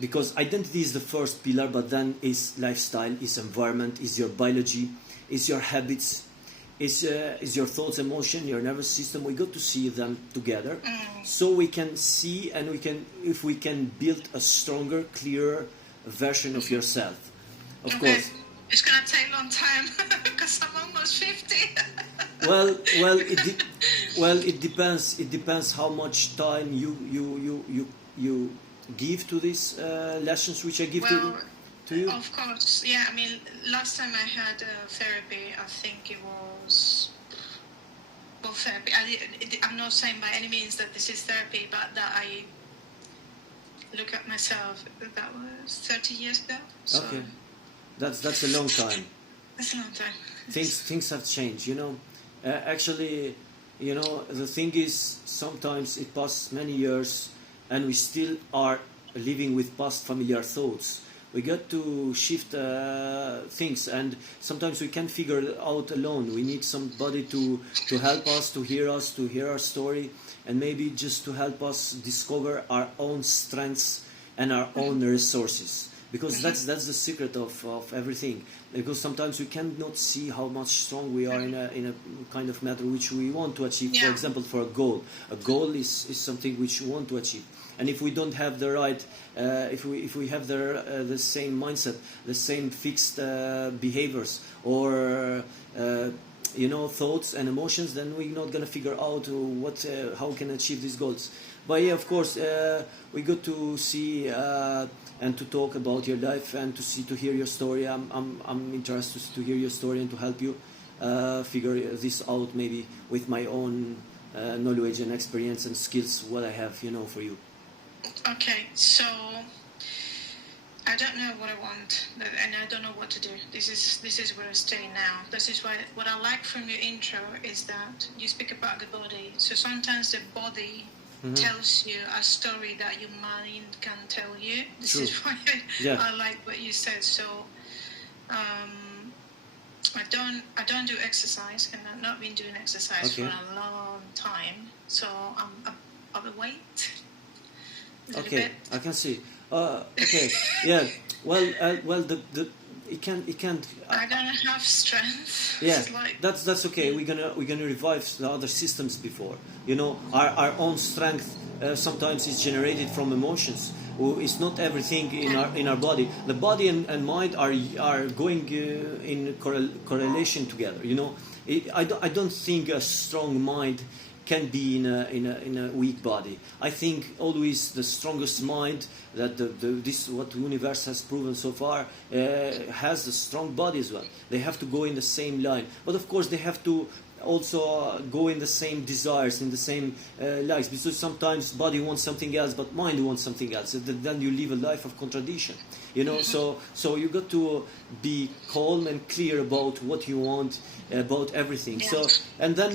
because identity is the first pillar, but then is lifestyle, is environment, is your biology, is your habits, is your thoughts, emotion, your nervous system. We got to see them together, so we can see, and we can, if we can build a stronger, clearer version of yourself. Of course. It's gonna take a long time because I'm almost 50. It depends. It depends how much time you give to these lessons which I give to you. Of course, yeah. I mean, last time I had therapy, I think it was therapy. I'm not saying by any means that this is therapy, but that I look at myself. That was 30 years ago. So. Okay, that's a long time. That's a long time. Things have changed, you know. Actually, you know, the thing is, sometimes it passes many years and we still are living with past familiar thoughts. We got to shift things, and sometimes we can't figure it out alone. We need somebody to help us, to hear our story, and maybe just to help us discover our own strengths and our own resources. Because that's the secret of everything. Because sometimes we cannot see how much strong we are in a kind of matter which we want to achieve. For example, for a goal. A goal is something which you want to achieve. And if we don't have the right, if we have the same mindset, the same fixed behaviors, or you know, thoughts and emotions, then we're not gonna figure out how we can achieve these goals. But yeah, of course, we got to see and to talk about your life, and to hear your story. I'm interested to hear your story and to help you figure this out, maybe with my own knowledge and experience and skills, what I have, you know, for you. Okay, so I don't know what I want, and I don't know what to do. This is where I stay now. This is why what I like from your intro is that you speak about the body. So sometimes the body tells you a story that your mind can tell you. This is why I like what you said. So I don't do exercise, and I've not been doing exercise for a long time. So I'm overweight. Okay, I can see. Okay, yeah. Well, it can't. I don't have strength. Yeah, that's okay. We're gonna revive the other systems before. You know, our own strength sometimes is generated from emotions. It's not everything in our body. The body and mind are going in correlation together. You know, I don't think a strong mind can be in a weak body. I think always the strongest mind, that this what the universe has proven so far, has a strong body as well. They have to go in the same line, but of course they have to also go in the same desires, in the same lives, because sometimes body wants something else but mind wants something else. Then you live a life of contradiction, you know. So you got to be calm and clear about what you want, about everything. So, and then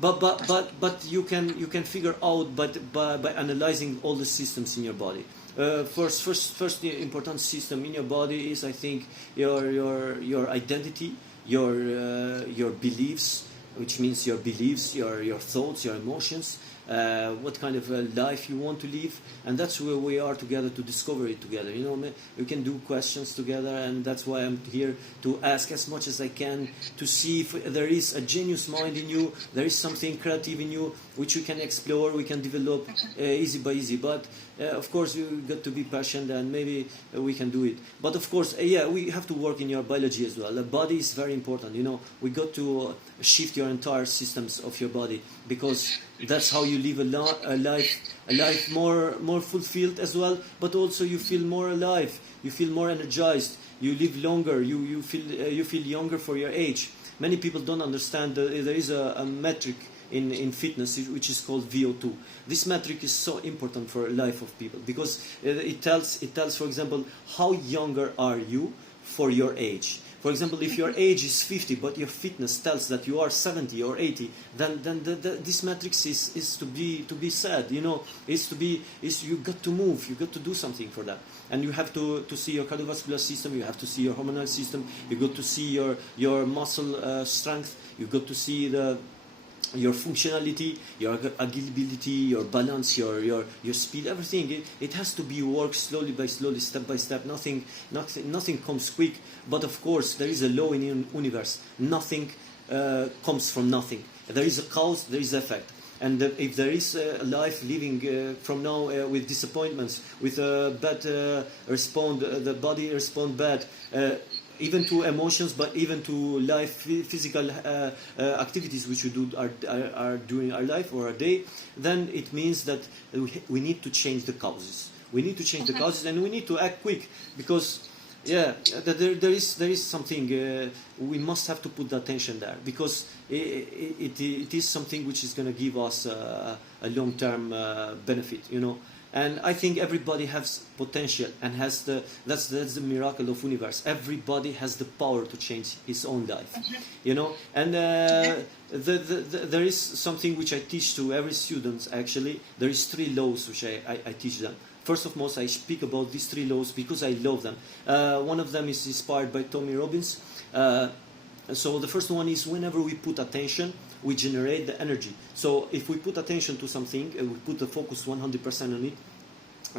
but you can figure out by analyzing all the systems in your body. First important system in your body is, I think, your identity, your beliefs, which means your beliefs, your thoughts, your emotions, what kind of a life you want to live, and that's where we are together to discover it together. You know, we can do questions together, and that's why I'm here to ask as much as I can to see if there is a genius mind in you, there is something creative in you which we can explore, we can develop easy by easy. But of course, you got to be patient, and maybe we can do it. But of course, we have to work in your biology as well. The body is very important. You know, we got to shift your entire systems of your body, because that's how you live a life more fulfilled as well. But also you feel more alive, you feel more energized, you live longer, you feel younger for your age. Many people don't understand that there is a metric in fitness which is called VO2. This metric is so important for the life of people, because it tells, for example, how younger are you for your age. For example, if your age is 50 but your fitness tells that you are 70 or 80, then this matrix is to be said. You know, you got to move, you got to do something for that, and you have to see your cardiovascular system, you have to see your hormonal system, you got to see your muscle strength, you got to see your functionality, your agility, your balance, your speed, everything. It has to be worked slowly by slowly, step by step. Nothing comes quick. But of course, there is a law in the universe. Nothing comes from nothing. There is a cause, there is effect. And if there is a life living from now with disappointments, with bad the body respond bad, even to emotions, but even to life, physical activities which we do are during our life or our day, then it means that we need to change the causes. We need to change the causes, and we need to act quick, because there is something we must have to put the attention there, because it is something which is going to give us a long-term benefit, And I think everybody has potential, and that's the miracle of universe. Everybody has the power to change his own life, And there is something which I teach to every student. Actually, there is 3 laws which I teach them. First of all, I speak about these 3 laws because I love them. One of them is inspired by Tony Robbins. So the first one is, whenever we put attention, we generate the energy. So if we put attention to something, we put the focus 100% on it,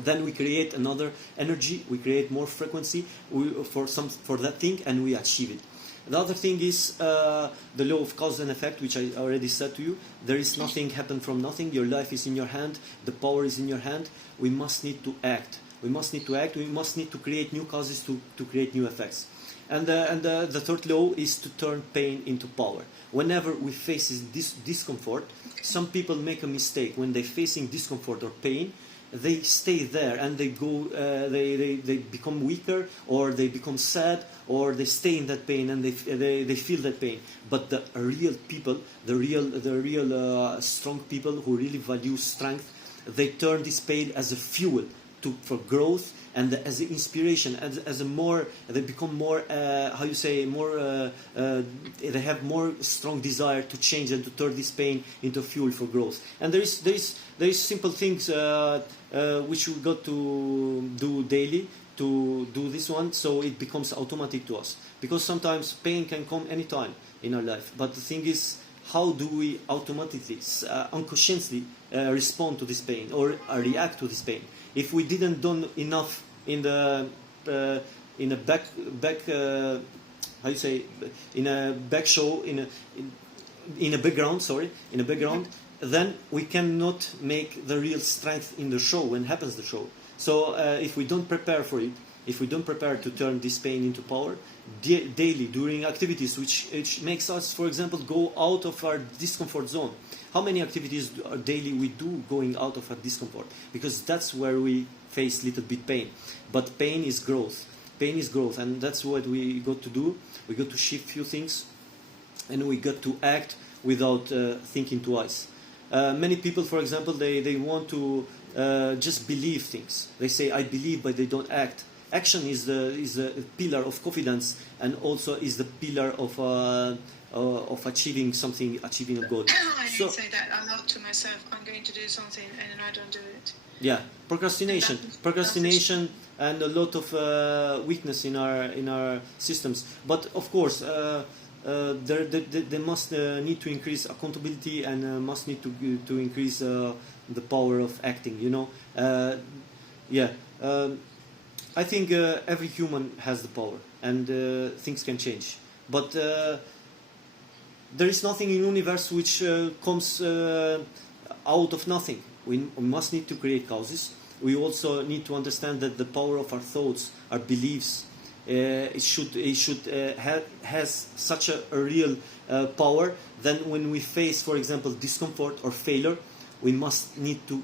then we create another energy, we create more frequency for that thing, and we achieve it. The other thing is the law of cause and effect, which I already said to you. There is nothing happen from nothing. Your life is in your hand. The power is in your hand. We must need to act. We must need to create new causes to create new effects. And the third law is to turn pain into power. Whenever we face this discomfort, some people make a mistake. When they're facing discomfort or pain, they stay there and they go. They become weaker, or they become sad, or they stay in that pain and they feel that pain. But the real people, the real strong people who really value strength, they turn this pain as a fuel for growth, and as an inspiration, as a more, they become more, they have more strong desire to change and to turn this pain into fuel for growth. And there is simple things which we got to do daily to do this one, so it becomes automatic to us. Because sometimes pain can come anytime in our life, but the thing is, how do we automatically, unconsciously respond to this pain or react to this pain? If we didn't done enough in a back show, in a background, then we cannot make the real strength in the show when happens the show. So if we don't prepare for it, if we don't prepare to turn this pain into power daily during activities which makes us, for example, go out of our discomfort zone. How many activities daily we do going out of our discomfort? Because that's where we face little bit pain. But pain is growth. Pain is growth, and that's what we got to do. We got to shift few things, and we got to act without thinking twice. Many people, for example, they want to just believe things. They say, I believe, but they don't act. Action is a pillar of confidence, and also is the pillar of achieving something, achieving a goal. I say that a lot to myself. I'm going to do something, and I don't do it. Yeah, procrastination, and a lot of weakness in our systems. But of course, they must need to increase accountability, and must need to increase the power of acting. I think every human has the power, and things can change. But there is nothing in the universe which comes out of nothing. We must need to create causes. We also need to understand that the power of our thoughts, our beliefs, has such a real power. Then when we face, for example, discomfort or failure, we must need to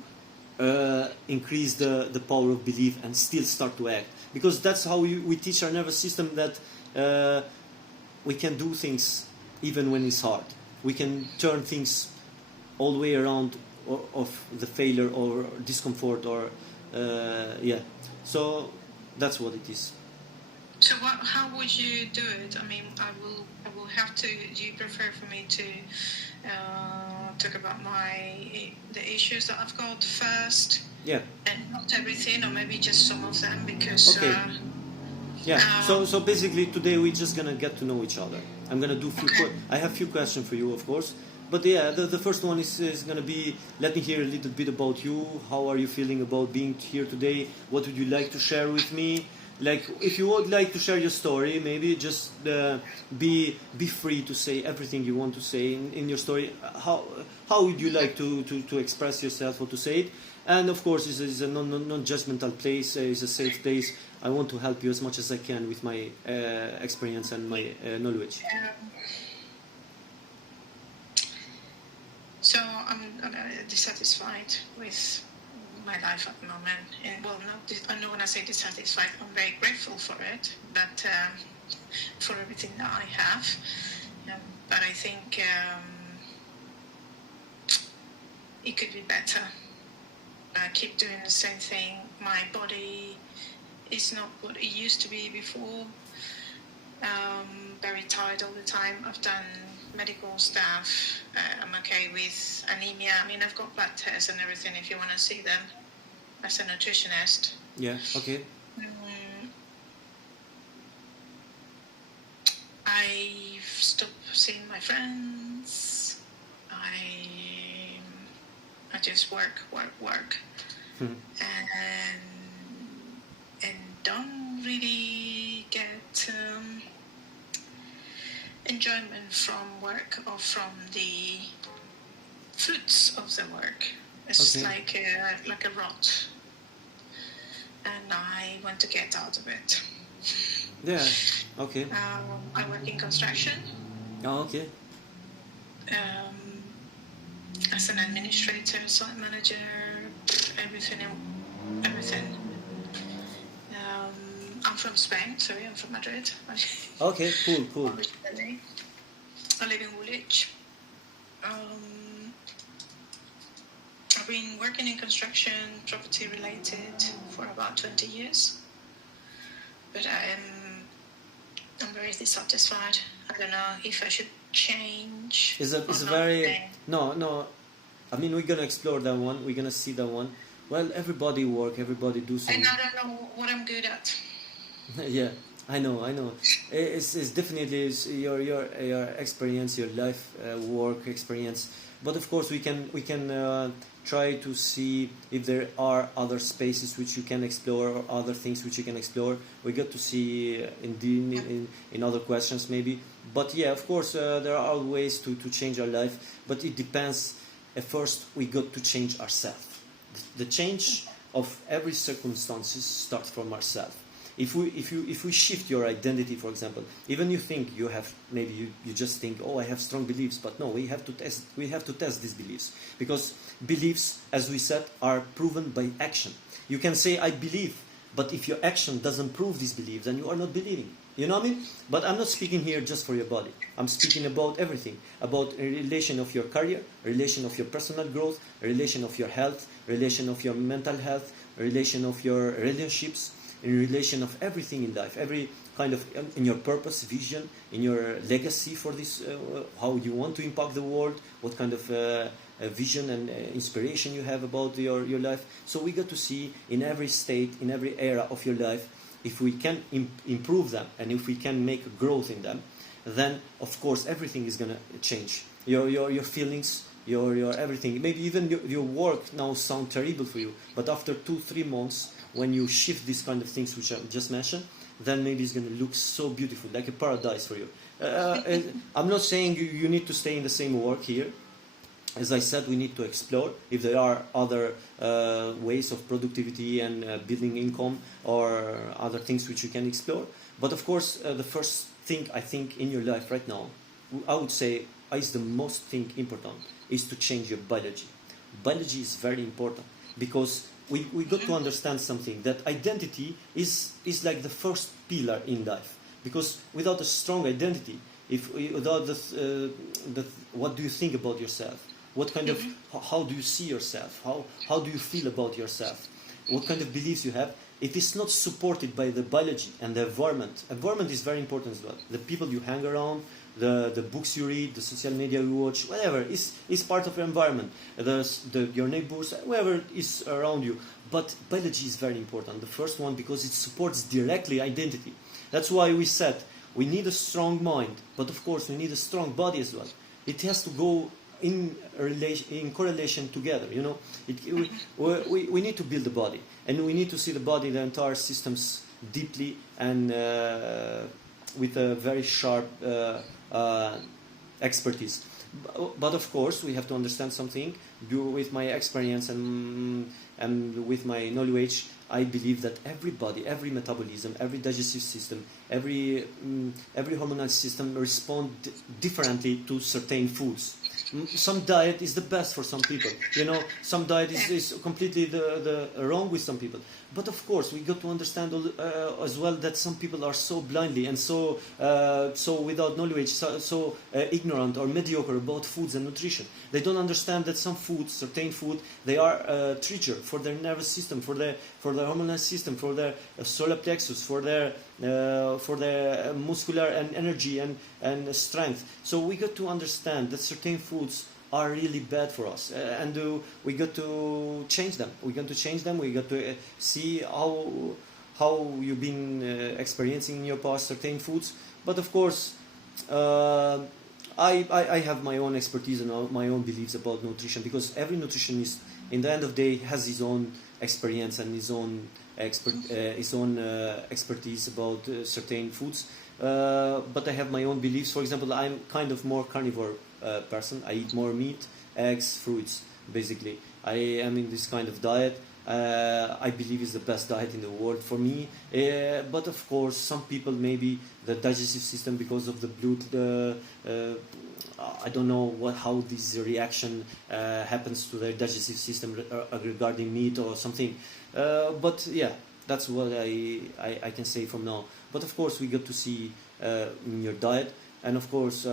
increase the power of belief and still start to act. Because that's how we teach our nervous system that we can do things even when it's hard. We can turn things all the way around of the failure or discomfort or So that's what it is. So how would you do it? I mean, I will have to. Do you prefer for me to talk about the issues that I've got first? Yeah. And not everything, or maybe just some of them, because. Okay. So basically today we're just gonna get to know each other. I'm gonna do I have few questions for you, of course. But yeah, the first one is going to be, let me hear a little bit about you. How are you feeling about being here today? What would you like to share with me? Like, if you would like to share your story, maybe just be free to say everything you want to say in your story. How would you like to express yourself or to say it? And of course, it's a non-judgmental place. It's a safe place. I want to help you as much as I can with my experience and my knowledge. So I'm dissatisfied with my life at the moment. And well, I'm not gonna say dissatisfied. I'm very grateful for it, but for everything that I have. But I think it could be better. I keep doing the same thing. My body is not what it used to be before. Very tired all the time. I've done medical stuff. I'm okay with anemia. I mean, I've got blood tests and everything if you want to see them as a nutritionist. Yeah, okay. I've stopped seeing my friends. I just work, and don't really get enjoyment from work or from the fruits of the work. It's like a rot, and I want to get out of it. Yeah. Okay. I work in construction. Oh, okay. As an administrator, site manager, everything. I'm from Spain, sorry, I'm from Madrid. Okay, cool. Originally. I live in Woolwich. I've been working in construction, property related, for about 20 years. But I'm very dissatisfied. I don't know if I should change. It's a very no. I mean, we're gonna explore that one. We're gonna see that one. Well, everybody work, everybody do something. And I don't know what I'm good at. Yeah, I know. It's definitely your experience, your life work experience. But of course, we can try to see if there are other spaces which you can explore or other things which you can explore. We got to see in other questions maybe. But yeah, of course, there are ways to change our life. But it depends. At first, we got to change ourselves. The change of every circumstances starts from ourselves. If we shift your identity, for example, even you think you have, maybe you just think, oh, I have strong beliefs, but no, we have to test these beliefs, because beliefs, as we said, are proven by action. You can say I believe, but if your action doesn't prove these beliefs, then you are not believing. You know what I mean? But I'm not speaking here just for your body. I'm speaking about everything, about a relation of your career, a relation of your personal growth, a relation of your health, a relation of your mental health, a relation of your relationships, in relation of everything in life, every kind of, in your purpose, vision, in your legacy for this, how you want to impact the world, what kind of vision and inspiration you have about your life. So we got to see in every state, in every era of your life, if we can improve them and if we can make growth in them, then of course everything is going to change. Your feelings, your everything. Maybe even your work now sound terrible for you, but after 2-3 months, when you shift these kind of things which I just mentioned, then maybe it's going to look so beautiful, like a paradise for you. I'm not saying you need to stay in the same work here. As I said, we need to explore if there are other ways of productivity and building income or other things which you can explore. But of course, the first thing I think in your life right now, I would say is the most thing important, is to change your biology. Biology is very important because we got to understand something, that identity is like the first pillar in life. Because without a strong identity, without what do you think about yourself? What kind of, how do you see yourself? How do you feel about yourself? What kind of beliefs you have? It is not supported by the biology and the environment. Environment is very important as well. The people you hang around, the books you read, the social media you watch, whatever is part of your environment. Your neighbors, whoever is around you. But biology is very important. The first one, because it supports directly identity. That's why we said we need a strong mind, but of course we need a strong body as well. It has to go in correlation together. You know, we need to build the body, and we need to see the body, the entire systems deeply and with a very sharp expertise. But of course, we have to understand something. With my experience and with my knowledge, I believe that everybody, every metabolism, every digestive system, every hormonal system respond differently to certain foods. Some diet is the best for some people. You know, some diet is completely the wrong with some people. But of course, we got to understand as well that some people are so blindly and so without knowledge, so ignorant or mediocre about foods and nutrition. They don't understand that some foods, certain food, they are a trigger for their nervous system, for their hormonal system, for their solar plexus, for their muscular and energy and strength. So we got to understand that certain foods are really bad for us, and we got to change them. We got to change them. We got to see how you've been experiencing in your past certain foods. But of course, I have my own expertise and my own beliefs about nutrition, because every nutritionist, in the end of the day, has his own experience and his own expertise about certain foods. But I have my own beliefs. For example, I'm kind of more carnivore person. I eat more meat, eggs, fruits. Basically, I am in this kind of diet. I believe is the best diet in the world for me. But of course, some people, maybe the digestive system, because of the blood, I don't know how this reaction happens to their digestive system regarding meat or something. But yeah, that's what I can say from now. But of course, we got to see in your diet, and of course,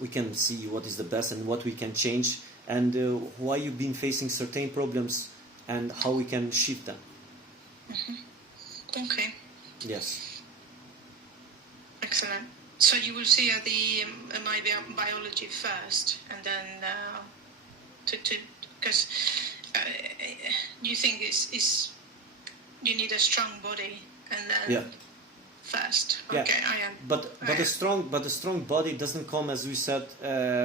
we can see what is the best and what we can change, and why you've been facing certain problems and how we can shift them. Okay. Yes. Excellent. So you will see the biology first, and then because you think it's you need a strong body, and then first. Yeah. Okay, I am. But a strong body doesn't come, as we said,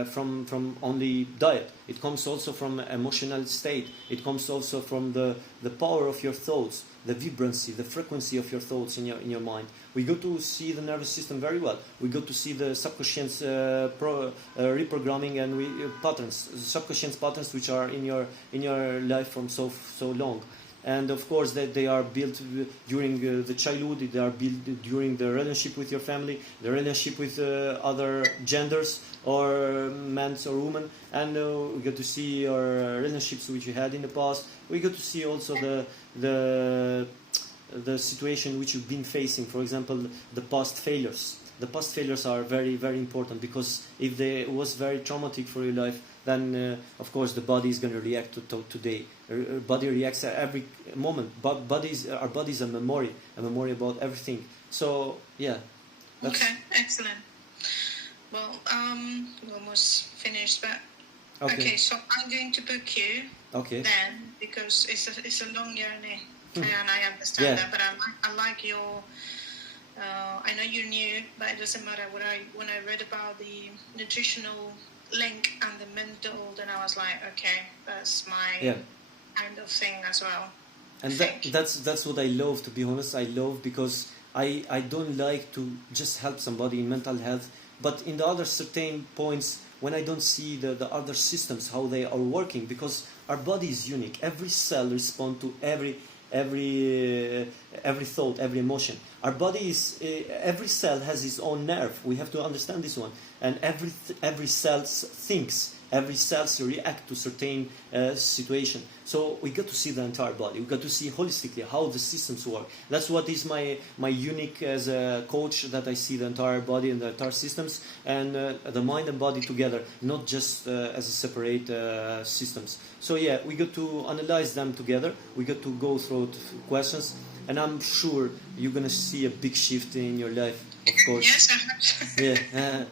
from only diet. It comes also from emotional state. It comes also from the power of your thoughts, the vibrancy, the frequency of your thoughts in your mind. We go to see the nervous system very well. We go to see the subconscious reprogramming and patterns, subconscious patterns which are in your life from so long. And of course, that they are built during the childhood. They are built during the relationship with your family, the relationship with other genders, or men or women. And we get to see your relationships which you had in the past. We get to see also the situation which you've been facing. For example, the past failures. The past failures are very, very important, because if they was very traumatic for your life, then of course the body is going to react to today. Body reacts at every moment. But our bodies are a memory about everything. So yeah. Okay, excellent. Well, we're almost finished, but okay. So I'm going to book you. Okay. Then, because it's a long journey, and I understand that. But I like your. I know you're new, but it doesn't matter. When I read about the nutritional link and the mental, then I was like, okay, that's my kind of thing as well. And that's what I love, to be honest. I love, because I don't like to just help somebody in mental health, but in the other certain points, when I don't see the other systems, how they are working, because our body is unique. Every cell responds to every thought, every emotion. Our body is every cell has its own nerve. We have to understand this one. And every cell thinks. Every cells react to certain situation. So we got to see the entire body. We got to see holistically how the systems work. That's what is my unique as a coach, that I see the entire body and the entire systems, and the mind and body together, not just as a separate systems. So yeah, we got to analyze them together. We got to go through questions, and I'm sure you're gonna see a big shift in your life. Of course. Yes, I hope so. Yeah.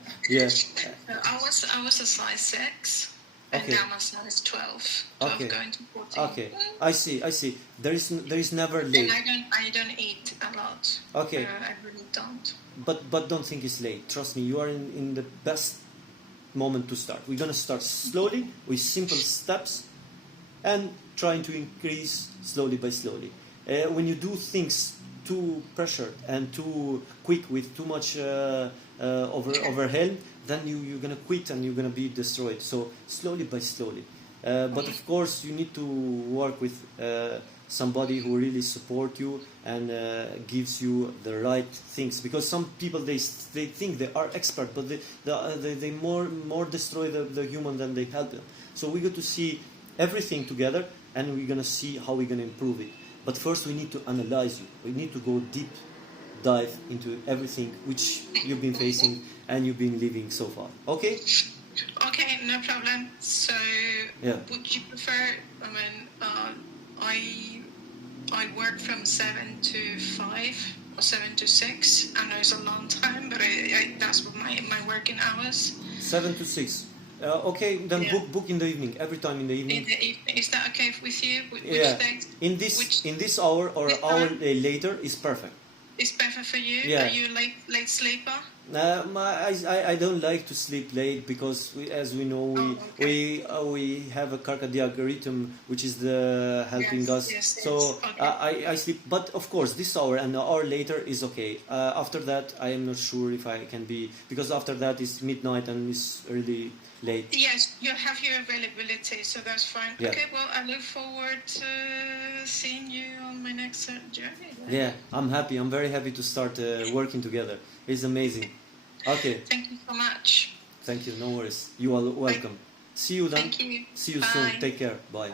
I was a size 6, and now I'm a size 12. 12 going to 14. Okay, I see. There is never late. And I don't eat a lot. Okay. I really don't. But don't think it's late. Trust me, you are in the best moment to start. We're gonna start slowly with simple steps and trying to increase slowly by slowly. When you do things too pressured and too quick with too much overwhelm, then you're gonna quit and you're gonna be destroyed. So slowly by slowly. But of course, you need to work with somebody who really support you and gives you the right things. Because some people they think they are expert, but they more destroy the human than they help them. So we got to see everything together, and we're gonna see how we're gonna improve it. But first, we need to analyze you. We need to go deep dive into everything which you've been facing and you've been living so far. Okay? Okay, no problem. So, Yeah. would you prefer? I mean, I work from 7 to 5 or 7 to 6. I know it's a long time, but that's my working hours. 7 to 6. Okay, then Yeah. book in the evening. Every time in the evening. In the evening, is that okay with you? Which Yeah. days? In this hour or This hour time? later is perfect. Is better for you? Yeah. Are you late sleeper? I don't like to sleep late because as we know we have a circadian rhythm which is the helping Yes, us. yes, So okay. I sleep, but of course this hour and an hour later is okay. After that I am not sure if I can be, because after that is midnight and it's really late. Yes, you have your availability, so that's fine. Yeah. Okay, well, I look forward to seeing you on my next journey. then. Yeah, I'm happy. I'm very happy to start working together. It's amazing. Okay, Thank you so much. thank you. No worries. You are welcome. See you then. Thank you. See you Bye. soon. Take care. Bye.